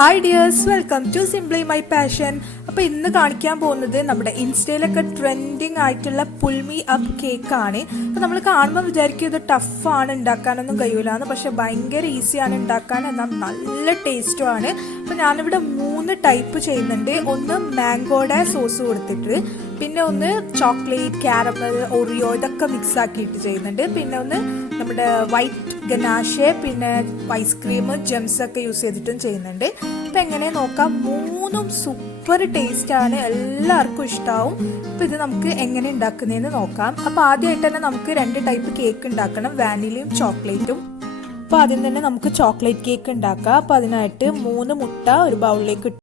Hi dears, welcome to simply my passion. അപ്പോൾ ഇന്ന് കാണിക്കാൻ പോകുന്നത് നമ്മുടെ ഇൻസ്റ്റയിലൊക്കെ ട്രെൻഡിങ് ആയിട്ടുള്ള പുൾമി അപ്പ് കേക്കാണ്. അപ്പോൾ നമ്മൾ കാണുമ്പോൾ വിചാരിക്കും ഇത് ടഫാണ്, ഉണ്ടാക്കാനൊന്നും കഴിയൂലെന്ന്. പക്ഷെ ഭയങ്കര ഈസിയാണ് ഉണ്ടാക്കാൻ, എന്നാൽ നല്ല ടേസ്റ്റുമാണ്. അപ്പോൾ ഞാനിവിടെ 3 ടൈപ്പ് ചെയ്യുന്നുണ്ട്. ഒന്ന് മാംഗോയുടെ സോസ് കൊടുത്തിട്ട്, പിന്നെ ഒന്ന് ചോക്ലേറ്റ്, കാരമൽ, ഒറിയോ ഇതൊക്കെ മിക്സ് ആക്കിയിട്ട് ചെയ്യുന്നുണ്ട്. പിന്നെ ഒന്ന് നമ്മുടെ വൈറ്റ് ഗനാഷെ, പിന്നെ ഐസ്ക്രീം, ജെംസ് ഒക്കെ യൂസ് ചെയ്തിട്ടും ചെയ്യുന്നുണ്ട്. അപ്പം എങ്ങനെ നോക്കാം. 3ഉം സൂപ്പർ ടേസ്റ്റാണ്, എല്ലാവർക്കും ഇഷ്ടമാവും. അപ്പം ഇത് നമുക്ക് എങ്ങനെ ഉണ്ടാക്കുന്നതെന്ന് നോക്കാം. അപ്പോൾ ആദ്യമായിട്ട് തന്നെ നമുക്ക് 2 ടൈപ്പ് കേക്ക് ഉണ്ടാക്കണം, വാനിലയും ചോക്ലേറ്റും. അപ്പോൾ ആദ്യം തന്നെ നമുക്ക് ചോക്ലേറ്റ് കേക്ക് ഉണ്ടാക്കാം. അപ്പോൾ അതിനായിട്ട് 3 മുട്ട ഒരു ബൗളിലേക്ക്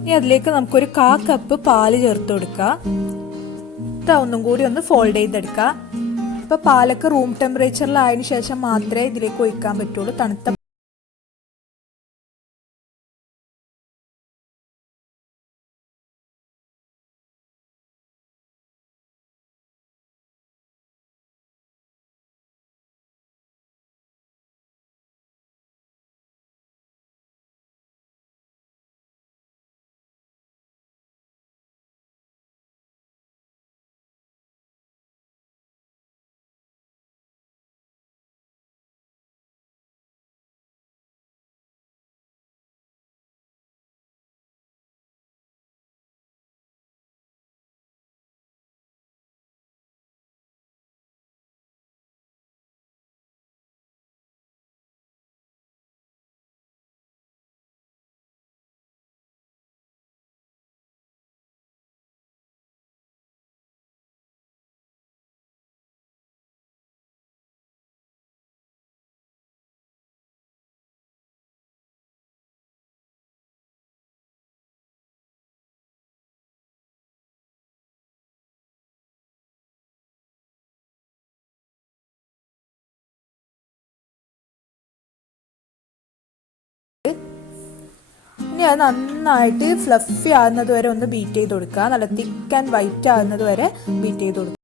ഇനി അതിലേക്ക് നമുക്കൊരു 1/4 കപ്പ് പാല് ചേർത്ത് കൊടുക്കുക. ഒന്നും കൂടി ഒന്ന് ഫോൾഡ് ചെയ്തെടുക്കുക. ഇപ്പൊ പാലൊക്കെ റൂം ടെമ്പറേച്ചറിലായതിനു ശേഷം മാത്രമേ ഇതിലേക്ക് ഒഴിക്കാൻ പറ്റുള്ളൂ. തണുത്ത ഇനി അത് നന്നായിട്ട് ഫ്ലഫി ആകുന്നത് വരെ ഒന്ന് ബീറ്റ് ചെയ്ത് കൊടുക്കുക. നല്ല തിക്ക് ആൻഡ് വൈറ്റ് ആകുന്നത് വരെ ബീറ്റ് ചെയ്ത് കൊടുക്കുക.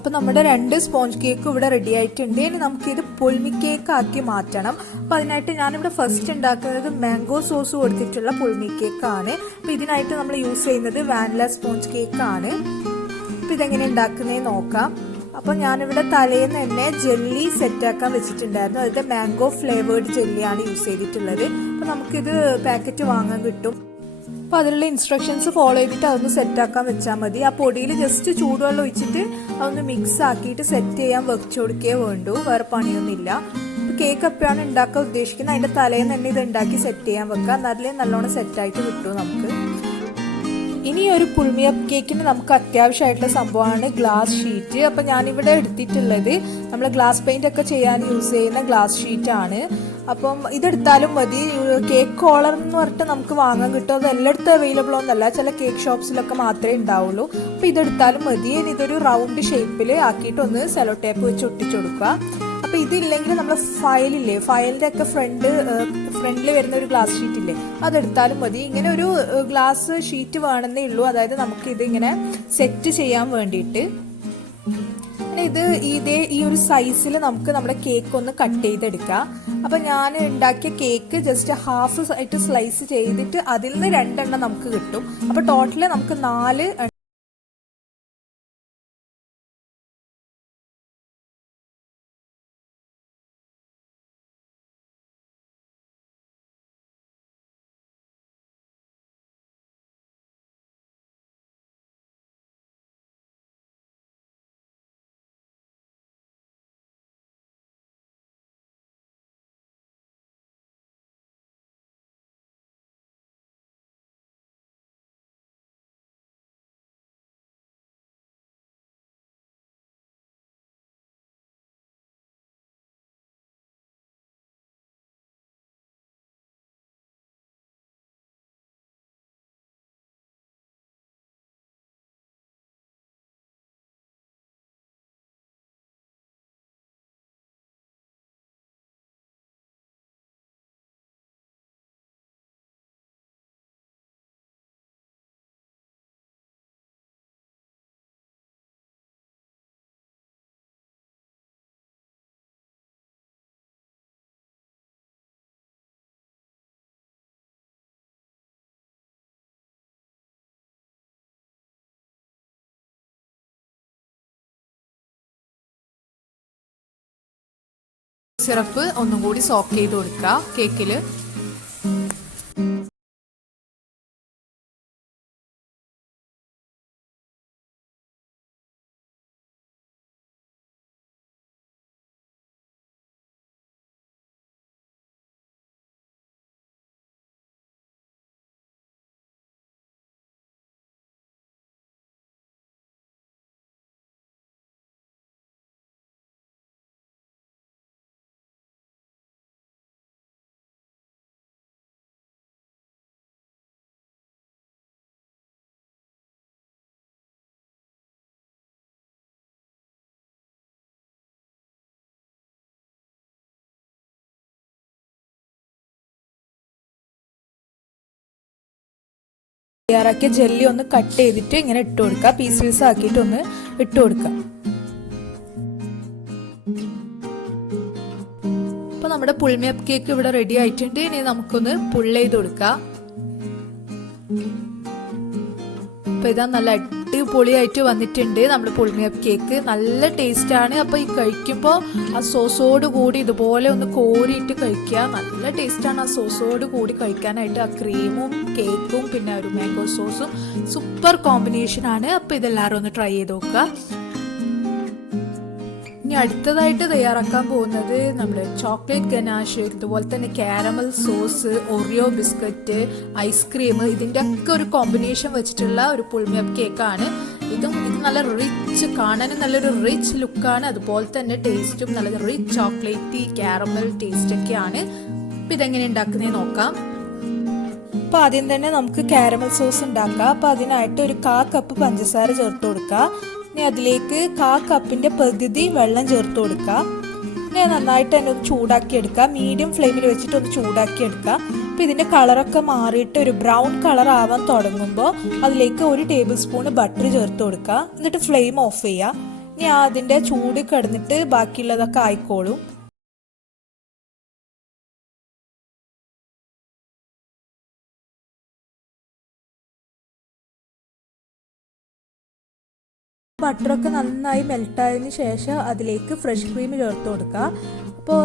അപ്പോൾ നമ്മുടെ 2 സ്പോഞ്ച് കേക്ക് ഇവിടെ റെഡി ആയിട്ടുണ്ട്. ഇനി നമുക്കിത് പുൾമി കേക്ക് ആക്കി മാറ്റണം. അപ്പോൾ അതിനായിട്ട് ഞാനിവിടെ ഫസ്റ്റ് ഉണ്ടാക്കുന്നത് മാംഗോ സോസ് കൊടുത്തിട്ടുള്ള പുൾമി കേക്കാണ്. അപ്പോൾ ഇതിനായിട്ട് നമ്മൾ യൂസ് ചെയ്യുന്നത് വാനില സ്പോഞ്ച് കേക്കാണ്. അപ്പോൾ ഇതെങ്ങനെ ഉണ്ടാക്കുന്നതെന്ന് നോക്കാം. അപ്പോൾ ഞാനിവിടെ തലേന്ന് തന്നെ ജെല്ലി സെറ്റാക്കാൻ വെച്ചിട്ടുണ്ടായിരുന്നു. അതിൻ്റെ മാംഗോ ഫ്ലേവേർഡ് ജെല്ലിയാണ് യൂസ് ചെയ്തിട്ടുള്ളത്. അപ്പോൾ നമുക്കിത് പാക്കറ്റ് വാങ്ങാൻ കിട്ടും. അപ്പോൾ അതിലുള്ള ഇൻസ്ട്രക്ഷൻസ് ഫോളോ ചെയ്തിട്ട് അതൊന്ന് സെറ്റാക്കാൻ വെച്ചാൽ മതി. ആ പൊടിയിൽ ജസ്റ്റ് ചൂടുവെള്ളം ഒഴിച്ചിട്ട് അതൊന്ന് മിക്സ് ആക്കിയിട്ട് സെറ്റ് ചെയ്യാൻ വെച്ച് കൊടുക്കേ വേണ്ടൂ, വേറെ പണിയൊന്നുമില്ല. ഇപ്പോൾ കേക്ക് എപ്പോഴാണ് ഉണ്ടാക്കാൻ ഉദ്ദേശിക്കുന്നത് അതിൻ്റെ തലേന്ന് തന്നെ ഇത് ഉണ്ടാക്കി സെറ്റ് ചെയ്യാൻ വെക്കുക. എന്നാലേ നല്ലോണം സെറ്റായിട്ട് കിട്ടും നമുക്ക്. ഇനി ഒരു പുൾമി അപ്പ് കേക്കിന് നമുക്ക് അത്യാവശ്യമായിട്ടുള്ള സംഭവമാണ് ഗ്ലാസ് ഷീറ്റ്. അപ്പം ഞാനിവിടെ എടുത്തിട്ടുള്ളത് നമ്മൾ ഗ്ലാസ് പെയിന്റ് ഒക്കെ ചെയ്യാൻ യൂസ് ചെയ്യുന്ന ഗ്ലാസ് ഷീറ്റാണ്. അപ്പം ഇതെടുത്താലും മതി. കേക്ക് കോളർ എന്ന് പറഞ്ഞിട്ട് നമുക്ക് വാങ്ങാൻ കിട്ടും. അത് എല്ലായിടത്തും അവൈലബിൾ ഒന്നല്ല, ചില കേക്ക് ഷോപ്സിലൊക്കെ മാത്രമേ ഉണ്ടാവുള്ളൂ. അപ്പം ഇതെടുത്താലും മതി. ഇതൊരു റൗണ്ട് ഷേപ്പിൽ ആക്കിയിട്ട് ഒന്ന് സെലോ ടേപ്പ് വെച്ച് ഒട്ടിച്ചു കൊടുക്കുക. അപ്പോൾ ഇതില്ലെങ്കിൽ നമ്മൾ ഫയലില്ലേ, ഫയലിൻ്റെ ഒക്കെ ഫ്രണ്ടിൽ വരുന്ന ഒരു ഗ്ലാസ് ഷീറ്റ് ഇല്ലേ, അതെടുത്താലും മതി. ഇങ്ങനെ ഒരു ഗ്ലാസ് ഷീറ്റ് വേണമെന്നേ ഉള്ളൂ. അതായത് നമുക്കിത് ഇങ്ങനെ സെറ്റ് ചെയ്യാൻ വേണ്ടിയിട്ട്. ഈ ഒരു സൈസിൽ നമുക്ക് നമ്മുടെ കേക്ക് ഒന്ന് കട്ട് ചെയ്തെടുക്കാം. അപ്പം ഞാൻ ഉണ്ടാക്കിയ കേക്ക് ജസ്റ്റ് ഹാഫ് ആയിട്ട് സ്ലൈസ് ചെയ്തിട്ട് അതിൽ നിന്ന് 2 എണ്ണം നമുക്ക് കിട്ടും. അപ്പോൾ ടോട്ടല് നമുക്ക് 4 സിറപ്പ് ഒന്നും കൂടി സോക്ക് ചെയ്ത് കൊടുക്കുക കേക്കിൽ. തയ്യാറാക്കിയ ജെല്ലി ഒന്ന് കട്ട് ചെയ്തിട്ട് ഇങ്ങനെ ഇട്ട് കൊടുക്കുക. പീസ് ആക്കിയിട്ട് ഒന്ന് ഇട്ട് കൊടുക്കുക. അപ്പൊ നമ്മുടെ പുൾമി അപ്പ് കേക്ക് ഇവിടെ റെഡി ആയിട്ടുണ്ട്. ഇനി നമുക്കൊന്ന് പുൾ ചെയ്ത് കൊടുക്കാം. അപ്പൊ ഇതാ നല്ല അടിപൊളിയായിട്ട് വന്നിട്ടുണ്ട് നമ്മുടെ പുൾമി അപ്പ് കേക്ക്. നല്ല ടേസ്റ്റ് ആണ്. അപ്പൊ ഈ കഴിക്കുമ്പോൾ ആ സോസോട് കൂടി ഇതുപോലെ ഒന്ന് കോരിയിട്ട് കഴിക്കുക. നല്ല ടേസ്റ്റ് ആണ് ആ സോസോട് കൂടി കഴിക്കാനായിട്ട്. ആ ക്രീമും കേക്കും പിന്നെ ഒരു മാംഗോ സോസും സൂപ്പർ കോമ്പിനേഷൻ ആണ്. അപ്പൊ ഇതെല്ലാവരും ഒന്ന് ട്രൈ ചെയ്ത് നോക്കുക. ഇനി അടുത്തതായിട്ട് തയ്യാറാക്കാൻ പോകുന്നത് നമ്മുടെ ചോക്ലേറ്റ് ഗനാഷ്, ഇതുപോലെ തന്നെ caramel sauce, Oreo biscuit, ice cream, ഇതിൻ്റെ ഒക്കെ ഒരു കോമ്പിനേഷൻ വെച്ചിട്ടുള്ള ഒരു പുൾമി അപ്പ് കേക്കാണ്. ഇത് നല്ല റിച്ച്, കാണാനും നല്ലൊരു റിച്ച് ലുക്കാണ്. അതുപോലെ തന്നെ ടേസ്റ്റും നല്ല റിച്ച് ചോക്ലേറ്റ് കാരമൽ ടേസ്റ്റ് ഒക്കെയാണ്. അപ്പം ഇതെങ്ങനെ ഉണ്ടാക്കുന്നത് നോക്കാം. അപ്പോൾ ആദ്യം തന്നെ നമുക്ക് കാരമൽ സോസ് ഉണ്ടാക്കാം. അപ്പോൾ അതിനായിട്ട് ഒരു 1/4 കപ്പ് പഞ്ചസാര ചേർത്ത് കൊടുക്കുക. ഇനി അതിലേക്ക് 1/4 കപ്പിൻ്റെ പകുതി വെള്ളം ചേർത്ത് കൊടുക്കുക. ഇനി നന്നായിട്ട് തന്നെ ഒന്ന് ചൂടാക്കി എടുക്കുക. മീഡിയം ഫ്ലെയിമിൽ വെച്ചിട്ട് ഒന്ന് ചൂടാക്കി എടുക്കുക. അപ്പോൾ ഇതിൻ്റെ കളറൊക്കെ മാറിയിട്ട് ഒരു ബ്രൗൺ കളർ ആവാൻ തുടങ്ങുമ്പോൾ അതിലേക്ക് 1 ടേബിൾ സ്പൂൺ ബട്ടർ ചേർത്ത് കൊടുക്കുക. എന്നിട്ട് ഫ്ലെയിം ഓഫ് ചെയ്യുക. ഇനി അതിൻ്റെ ചൂട് കിടന്നിട്ട് ബാക്കിയുള്ളതൊക്കെ ആയിക്കോളും. ബട്ടറൊക്കെ നന്നായി മെൽട്ടായതിന് ശേഷം അതിലേക്ക് ഫ്രഷ് ക്രീം ചേർത്ത് കൊടുക്കുക. അപ്പോൾ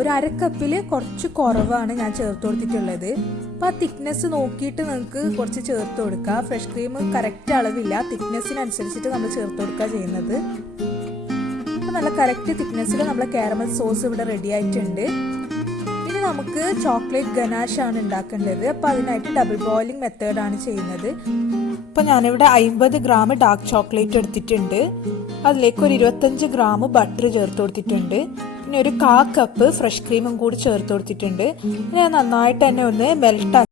ഒരു അരക്കപ്പിൽ കുറച്ച് കുറവാണ് ഞാൻ ചേർത്ത് കൊടുത്തിട്ടുള്ളത്. അപ്പോൾ ആ തിക്നെസ് നോക്കിയിട്ട് നിങ്ങൾക്ക് കുറച്ച് ചേർത്ത് കൊടുക്കുക. ഫ്രഷ് ക്രീം കറക്റ്റ് അളവില്ല, തിക്നെസ്സിനനുസരിച്ചിട്ട് നമ്മൾ ചേർത്ത് കൊടുക്കുക ചെയ്യുന്നത്. അപ്പോൾ നല്ല കറക്റ്റ് തിക്നെസ്സിൽ നമ്മളെ കാരമൽ സോസ് ഇവിടെ റെഡി ആയിട്ടുണ്ട്. ഇനി നമുക്ക് ചോക്ലേറ്റ് ഗനാഷ് ആണ് ഉണ്ടാക്കേണ്ടത്. അപ്പോൾ അതിനായിട്ട് ഡബിൾ ബോയിലിംഗ് മെത്തേഡാണ് ചെയ്യുന്നത്. അപ്പോൾ ഞാനിവിടെ 50 ഗ്രാം ഡാർക്ക് ചോക്ലേറ്റ് എടുത്തിട്ടുണ്ട്. അതിലേക്ക് ഒരു 25 ഗ്രാം ബട്ടർ ചേർത്ത് കൊടുത്തിട്ടുണ്ട്. പിന്നെ ഒരു 1/4 കപ്പ് ഫ്രഷ് ക്രീമും കൂടി ചേർത്ത് കൊടുത്തിട്ടുണ്ട്. പിന്നെ നന്നായിട്ട് തന്നെ ഒന്ന് മെൽറ്റ്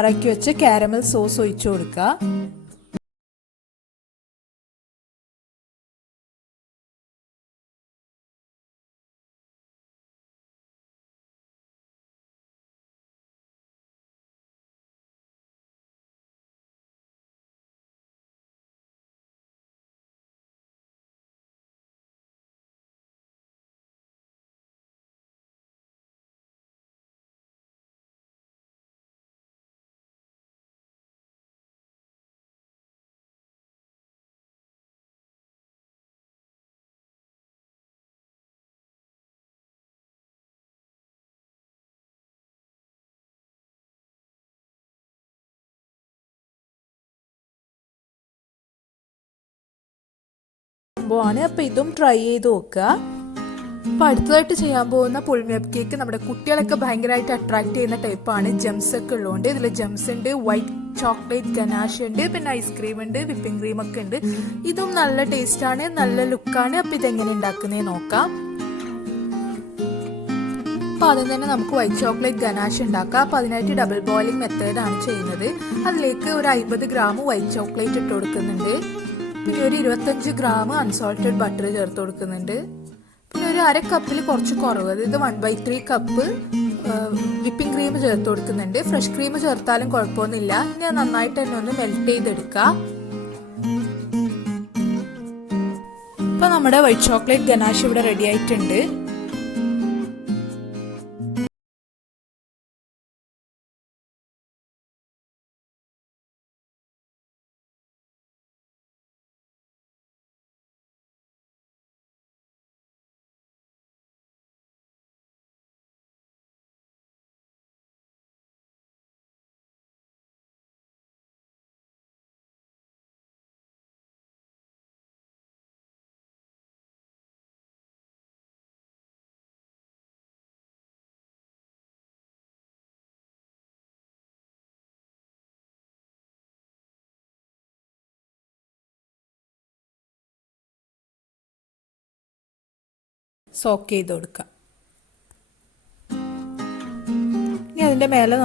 ഇറക്കി വെച്ച് കാരമൽ സോസ് ഒഴിച്ചു കൊടുക്കുക. സംഭവമാണ്. അപ്പോൾ ഇതും ട്രൈ ചെയ്ത് നോക്കുക. അപ്പോൾ അടുത്തതായിട്ട് ചെയ്യാൻ പോകുന്ന പുൾമി അപ്പ് കേക്ക് നമ്മുടെ കുട്ടികളൊക്കെ ഭയങ്കരമായിട്ട് അട്രാക്ട് ചെയ്യുന്ന ടൈപ്പാണ്. ജംസ് ഒക്കെ ഉള്ളതുകൊണ്ട് ഇതിൽ ജംസ് ഉണ്ട്, വൈറ്റ് ചോക്ലേറ്റ് ഗനാഷ് ഉണ്ട്, പിന്നെ ഐസ്ക്രീം ഉണ്ട്, വിപ്പിംഗ് ക്രീം ഒക്കെ ഉണ്ട്. ഇതും നല്ല ടേസ്റ്റാണ്, നല്ല ലുക്കാണ്. അപ്പോൾ ഇതെങ്ങനെ ഉണ്ടാക്കുന്നേ നോക്കാം. അപ്പോൾ ആദ്യം തന്നെ നമുക്ക് വൈറ്റ് ചോക്ലേറ്റ് ഗനാഷ് ഉണ്ടാക്കാം. അപ്പോൾ അതിനായിട്ട് ഡബിൾ ബോയിലിംഗ് മെത്തേഡാണ് ചെയ്യുന്നത്. അതിലേക്ക് ഒരു 50 ഗ്രാം വൈറ്റ് ചോക്ലേറ്റ് ഇട്ട് കൊടുക്കുന്നുണ്ട്. പിന്നെ ഒരു 25 ഗ്രാം അൺസോൾട്ടഡ് ബട്ടർ ചേർത്ത് കൊടുക്കുന്നുണ്ട്. പിന്നെ ഒരു അരക്കപ്പിൽ കുറച്ച് കുറവ്, അതായത് 1/3 കപ്പ് വിപ്പിംഗ് ക്രീം ചേർത്ത് കൊടുക്കുന്നുണ്ട്. ഫ്രഷ് ക്രീം ചേർത്താലും കുഴപ്പമൊന്നുമില്ല. ഇനി നന്നായിട്ട് തന്നെ ഒന്ന് മെൽറ്റ് ചെയ്തെടുക്കുക. ഇപ്പം നമ്മുടെ വൈറ്റ് ചോക്ലേറ്റ് ഗനാഷ് ഇവിടെ റെഡി ആയിട്ടുണ്ട്. സോക്ക് ചെയ്ത് കൊടുക്കുക. ഇനി അതിൻ്റെ മേലെ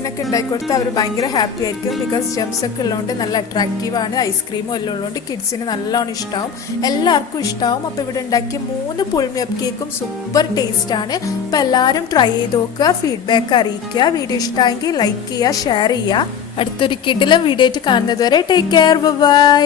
ിനൊക്കെ ഉണ്ടാക്കി കൊടുത്താൽ അവർ ഭയങ്കര ഹാപ്പി ആയിരിക്കും. ബിക്കോസ് ജംസ് ഒക്കെ ഉള്ളതുകൊണ്ട് നല്ല അട്രാക്റ്റീവ് ആണ്. ഐസ്ക്രീമും എല്ലാം ഉള്ളതുകൊണ്ട് കിഡ്സിന് നല്ലോണം ഇഷ്ടമാവും, എല്ലാവർക്കും ഇഷ്ടമാവും. അപ്പോൾ ഇവിടെ ഉണ്ടാക്കിയ 3 പുൾമി അപ്പ് കേക്കും സൂപ്പർ ടേസ്റ്റ് ആണ്. അപ്പോൾ എല്ലാവരും ട്രൈ ചെയ്ത് നോക്കുക, ഫീഡ്ബാക്ക് അറിയിക്കുക. വീഡിയോ ഇഷ്ടമായെങ്കിൽ ലൈക്ക് ചെയ്യുക, ഷെയർ ചെയ്യുക. അടുത്തൊരു കിടിലം വീഡിയോ ആയിട്ട് കാണുന്നത് വരെ ടേക്ക് കെയർ, ബൈ.